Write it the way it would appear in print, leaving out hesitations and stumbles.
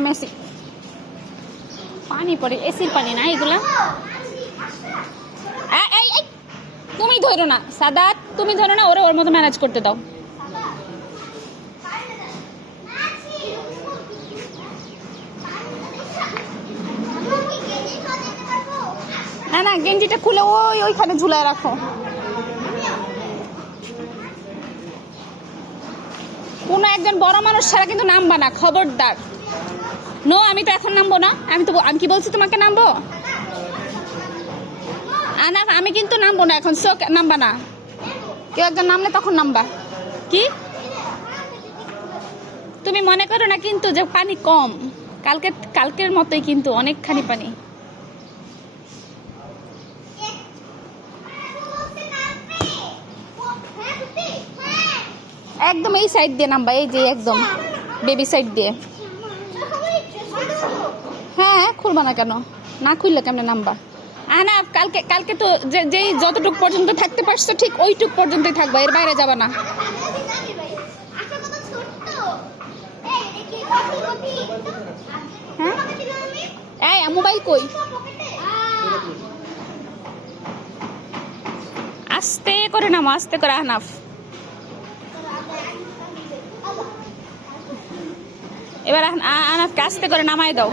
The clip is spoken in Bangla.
নামেছি, পানি পড়ে, এসির পানি না এগুলা। তুমি ধরো না সাদাত, তুমি ধরো না, ওরা ওর মতো ম্যানেজ করতে দাও। না না, গেঞ্জিটা খুলে ওইখানে ঝুলায় রাখো। কোনো একজন বড় মানুষ ছাড়া কিন্তু নামবা না, খবরদার। নো, আমি তো এখন নামবো না। আমি কি বলছি তোমাকে নামবো? না, আমি কিন্তু নামবো না এখন। সো নামবা না, কেউ একজন নামলে তখন নামবা। কি তুমি মনে করো না কিন্তু যে পানি কম, কালকের মতোই কিন্তু অনেকখানি পানি। একদম এই সাইড দিয়ে নামবা, এই যে একদম বেবি সাইড দিয়ে। হ্যাঁ, খুলবা না কেন? না খুললে কেমনে নামবা? না, কালকে তো যেই যতটুক পর্যন্ত থাকতে পারছো ঠিক ওইটুক পর্যন্তই থাকবা, এর বাইরে যাবা না। হ্যাঁ, মোবাইল কই? আস্তে করে নামো, আস্তে করে। আহনাফ, এবার আহনাফকে আস্তে করে নামাই দাও।